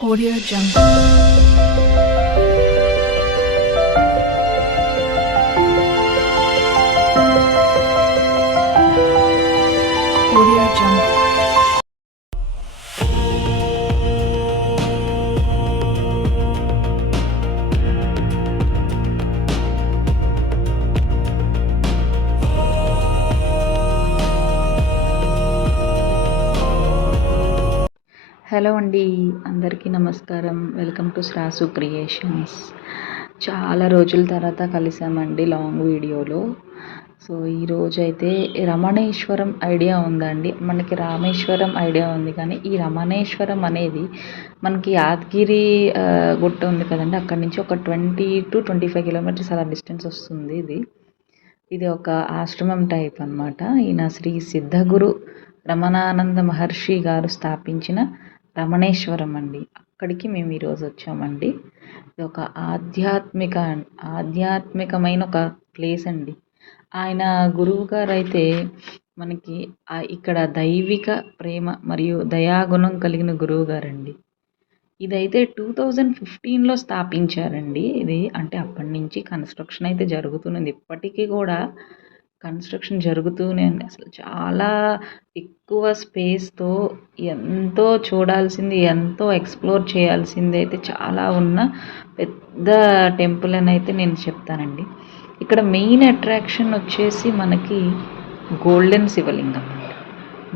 Audio Jungle. Audio Jungle. Hello అండి, అందరికీ నమస్కారం. Welcome to Srasu creations. చాలా రోజుల తర్వాత కలిసామండి లాంగ్ వీడియోలో. సో ఈరోజు అయితే రమణేశ్వరం ఐడియా ఉందండి. మనకి రామేశ్వరం ఐడియా ఉంది, కానీ ఈ రమణేశ్వరం అనేది మనకి యాదగిరి గుట్ట ఉంది కదండి, అక్కడి నుంచి ఒక 20 to 25 కిలోమీటర్స్ అలా డిస్టెన్స్ వస్తుంది. ఇది ఒక ఆశ్రమం టైప్ అన్నమాట. ఈయన శ్రీ సిద్ధగురు రమణానంద మహర్షి గారు స్థాపించిన రమణేశ్వరం అండి. అక్కడికి మేము ఈరోజు వచ్చామండి. ఇది ఒక ఆధ్యాత్మికమైన ఒక ప్లేస్ అండి. ఆయన గురువు గారు అయితే మనకి ఇక్కడ దైవిక ప్రేమ మరియు దయాగుణం కలిగిన గురువు గారండి. ఇదైతే 2015లో స్థాపించారండి. ఇది అంటే అప్పటి నుంచి కన్స్ట్రక్షన్ అయితే జరుగుతున్నది. ఇప్పటికీ కూడా కన్స్ట్రక్షన్ జరుగుతూనే ఉంది. అసలు చాలా ఎక్కువ స్పేస్తో ఎంతో చూడాల్సింది, ఎంతో ఎక్స్ప్లోర్ చేయాల్సింది అయితే చాలా ఉన్న పెద్ద టెంపుల్ అని అయితే నేను చెప్తానండి. ఇక్కడ మెయిన్ అట్రాక్షన్ వచ్చేసి మనకి గోల్డెన్ శివలింగం అండి.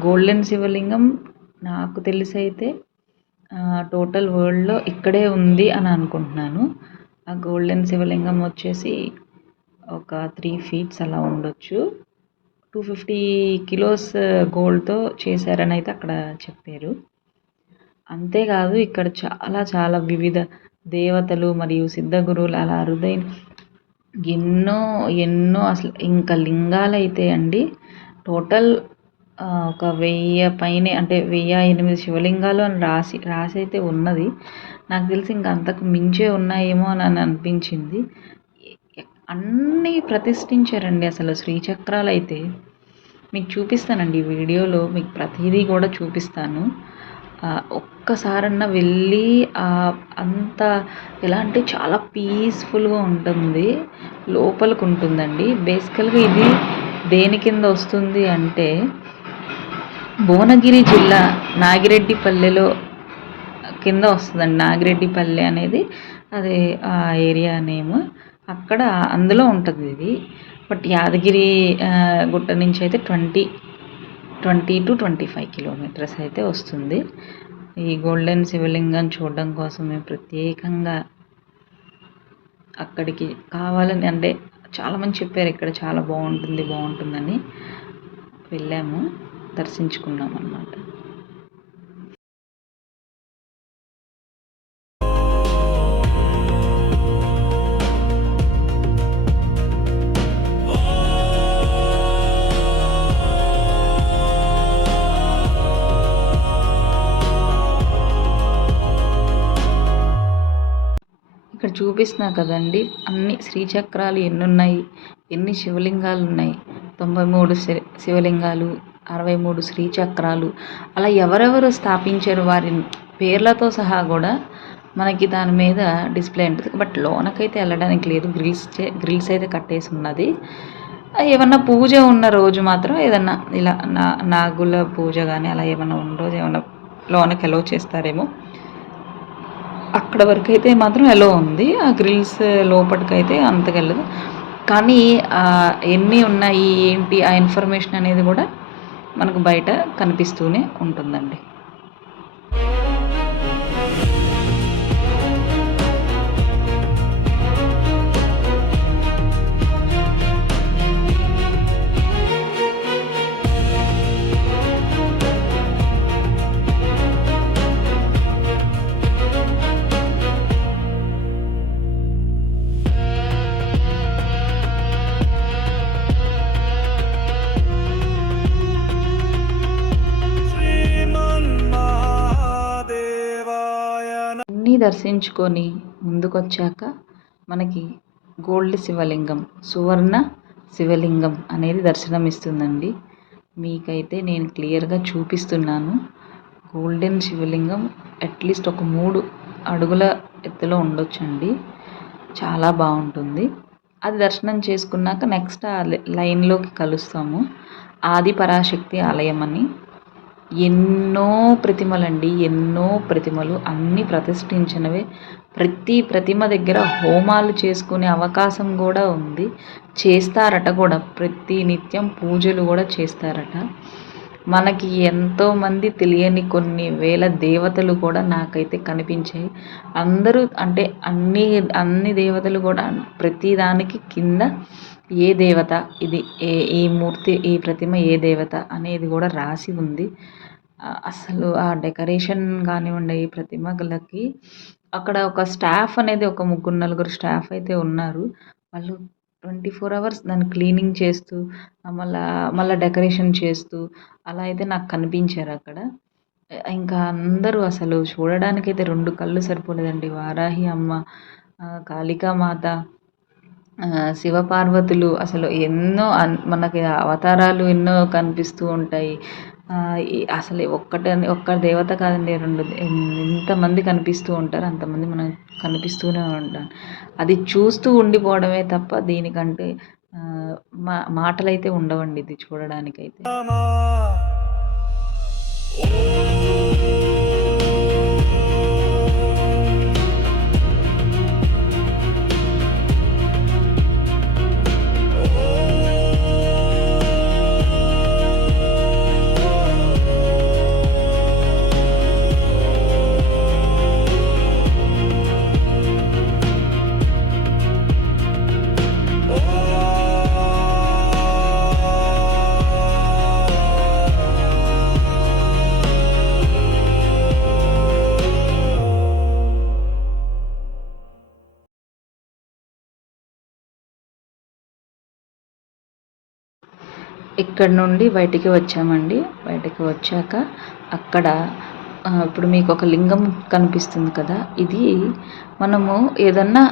గోల్డెన్ శివలింగం నాకు తెలిసి అయితే టోటల్ వరల్డ్లో ఇక్కడే ఉంది అని అనుకుంటున్నాను. ఆ గోల్డెన్ శివలింగం వచ్చేసి ఒక 3 feet అలా ఉండొచ్చు. 250 kilos గోల్డ్తో చేశారని అయితే అక్కడ చెప్పారు. అంతేకాదు ఇక్కడ చాలా చాలా వివిధ దేవతలు మరియు సిద్ధగురువులు అలా అరుదైన ఎన్నో ఎన్నో అసలు ఇంకా లింగాలు అయితే అండి టోటల్ ఒక 1000 పైనే, అంటే 1008 శివలింగాలు అని రాసి అయితే ఉన్నది. నాకు తెలిసి ఇంకా అంతకు మించే ఉన్నాయేమో అని అనిపించింది. అన్నీ ప్రతిష్ఠించారండి. అసలు శ్రీచక్రాలు అయితే మీకు చూపిస్తానండి ఈ వీడియోలో, మీకు ప్రతిదీ కూడా చూపిస్తాను. ఒక్కసారన్నా వెళ్ళి అంత ఎలా అంటే చాలా పీస్ఫుల్గా ఉంటుంది, లోపలికి ఉంటుందండి. బేసికల్గా ఇది దేని కింద వస్తుంది అంటే భువనగిరి జిల్లా నాగిరెడ్డిపల్లెలో కింద వస్తుందండి. నాగిరెడ్డిపల్లె అనేది అది ఆ ఏరియా నేమ్. అక్కడ అందులో ఉంటుంది ఇది. బట్ యాదగిరి గుట్ట నుంచి అయితే 20 to 25 kilometers అయితే వస్తుంది. ఈ గోల్డెన్ శివలింగం చూడడం కోసం మేము ప్రత్యేకంగా అక్కడికి కావాలని, అంటే చాలామంది చెప్పారు ఇక్కడ చాలా బాగుంటుందని వెళ్ళాము, దర్శించుకున్నాం అన్నమాట. ఇక్కడ చూపిస్తున్నా కదండి, అన్ని శ్రీచక్రాలు ఎన్ని ఉన్నాయి, ఎన్ని శివలింగాలు ఉన్నాయి. 93 శివలింగాలు, 63 శ్రీచక్రాలు, అలా ఎవరెవరు స్థాపించారు వారి పేర్లతో సహా కూడా మనకి దాని మీద డిస్ప్లే ఉంటుంది. బట్ లోనకైతే వెళ్ళడానికి లేదు, గ్రిల్స్ అయితే కట్టేసి ఉన్నది. ఏమన్నా పూజ ఉన్న రోజు మాత్రం ఏదన్నా ఇలా నాగుల పూజ కానీ అలా ఏమన్నా ఉన్న రోజు ఏమన్నా లోనకి ఎలో చేస్తారేమో. అక్కడ వరకు అయితే మాత్రం ఎలో ఉంది. ఆ గ్రిల్స్ లోపలికైతే అంతకెళ్ళదు. కానీ ఎన్ని ఉన్నాయి ఏంటి ఆ ఇన్ఫర్మేషన్ అనేది కూడా మనకు బయట కనిపిస్తూనే ఉంటుందండి. అన్నీ దర్శించుకొని ముందుకొచ్చాక మనకి గోల్డ్ శివలింగం, సువర్ణ శివలింగం అనేది దర్శనం ఇస్తుందండి. మీకైతే నేను క్లియర్గా చూపిస్తున్నాను. గోల్డెన్ శివలింగం అట్లీస్ట్ ఒక 3 అడుగుల ఎత్తులో ఉండొచ్చండి. చాలా బాగుంటుంది. అది దర్శనం చేసుకున్నాక నెక్స్ట్ ఆ లైన్లోకి కలుస్తాము. ఆది పరాశక్తి ఆలయం అని. ఎన్నో ప్రతిమలండి, ఎన్నో ప్రతిమలు, అన్నీ ప్రతిష్ఠించినవే. ప్రతి ప్రతిమ దగ్గర హోమాలు చేసుకునే అవకాశం కూడా ఉంది. చేస్తారట కూడా, ప్రతి నిత్యం పూజలు కూడా చేస్తారట. మనకి ఎంతోమంది తెలియని కొన్ని వేల దేవతలు కూడా నాకైతే కనిపించాయి. అందరూ అంటే అన్ని దేవతలు కూడా ప్రతి దానికి కింద ఏ దేవత ఇది, ఈ మూర్తి, ఈ ప్రతిమ ఏ దేవత అనేది కూడా రాసి ఉంది. అసలు ఆ డెకరేషన్ కానివ్వండి, ఈ ప్రతిమలకి అక్కడ ఒక స్టాఫ్ అనేది ఒక 3-4 స్టాఫ్ అయితే ఉన్నారు. వాళ్ళు 24 అవర్స్ దాన్ని క్లీనింగ్ చేస్తూ మళ్ళీ డెకరేషన్ చేస్తూ అలా అయితే నాకు కనిపించారు అక్కడ. ఇంకా అందరూ అసలు చూడడానికైతే 2 కళ్ళు సరిపోలేదండి. వారాహి అమ్మ, కాళికామాత, శివపార్వతులు, అసలు ఎన్నో మనకి అవతారాలు ఎన్నో కనిపిస్తూ ఉంటాయి. అసలు ఒక్క దేవత కాదండి, 2 ఎంతమంది కనిపిస్తూ ఉంటారు, అంతమంది మనం కనిపిస్తూనే ఉంటాం. అది చూస్తూ ఉండిపోవడమే తప్ప దీనికంటే మాటలైతే ఉండవండి ఇది చూడడానికైతే. ఇక్కడ నుండి బయటికి వచ్చామండి. బయటికి వచ్చాక అక్కడ ఇప్పుడు మీకు ఒక లింగం కనిపిస్తుంది కదా, ఇది మనము ఏదన్నా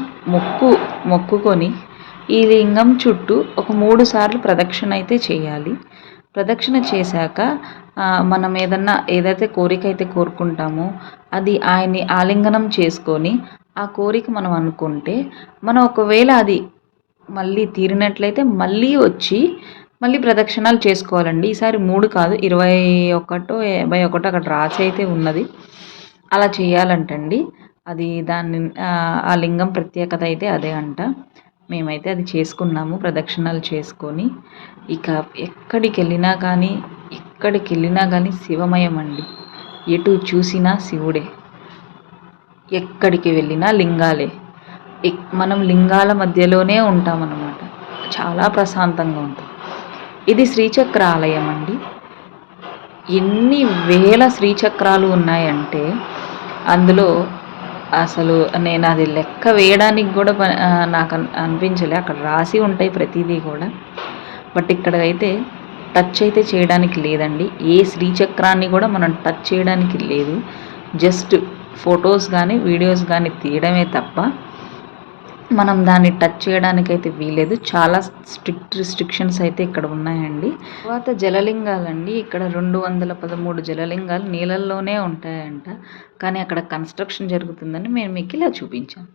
మొక్కుకొని ఈ లింగం చుట్టూ ఒక 3 సార్లు ప్రదక్షిణ అయితే చేయాలి. ప్రదక్షిణ చేశాక మనం ఏదైతే కోరిక అయితే కోరుకుంటామో అది ఆయన్ని ఆలింగనం చేసుకొని ఆ కోరిక మనం అనుకుంటే, మనం ఒకవేళ అది మళ్ళీ తీరినట్లయితే మళ్ళీ వచ్చి మళ్ళీ ప్రదక్షిణాలు చేసుకోవాలండి. ఈసారి 3 కాదు, 21, 51 అక్కడ రాసి అయితే ఉన్నది. అలా చేయాలంటండి. అది ఆ లింగం ప్రత్యేకత అయితే అదే అంట. మేమైతే అది చేసుకున్నాము, ప్రదక్షిణాలు చేసుకొని. ఇక ఎక్కడికి వెళ్ళినా కానీ శివమయం అండి. ఎటు చూసినా శివుడే, ఎక్కడికి వెళ్ళినా లింగాలే. మనం లింగాల మధ్యలోనే ఉంటామన్నమాట. చాలా ప్రశాంతంగా ఉంటుంది. ఇది శ్రీచక్ర ఆలయం అండి. ఎన్ని వేల శ్రీచక్రాలు ఉన్నాయంటే అందులో అసలు నేను అది లెక్క వేయడానికి కూడా నాకు అనిపించలే. అక్కడ రాసి ఉంటాయి ప్రతిదీ కూడా. బట్ ఇక్కడ అయితే టచ్ అయితే చేయడానికి లేదండి. ఏ శ్రీచక్రాన్ని కూడా మనం టచ్ చేయడానికి లేదు. జస్ట్ ఫొటోస్ కానీ వీడియోస్ కానీ తీయడమే తప్ప మనం దాన్ని టచ్ చేయడానికైతే వీలేదు. చాలా స్ట్రిక్ట్ రిస్ట్రిక్షన్స్ అయితే ఇక్కడ ఉన్నాయండి. తర్వాత జలలింగాలండి. ఇక్కడ 213 జలలింగాలు నీళ్ళల్లోనే ఉంటాయంట. కానీ అక్కడ కన్స్ట్రక్షన్ జరుగుతుందని మేము మీకు ఇలా చూపించాం.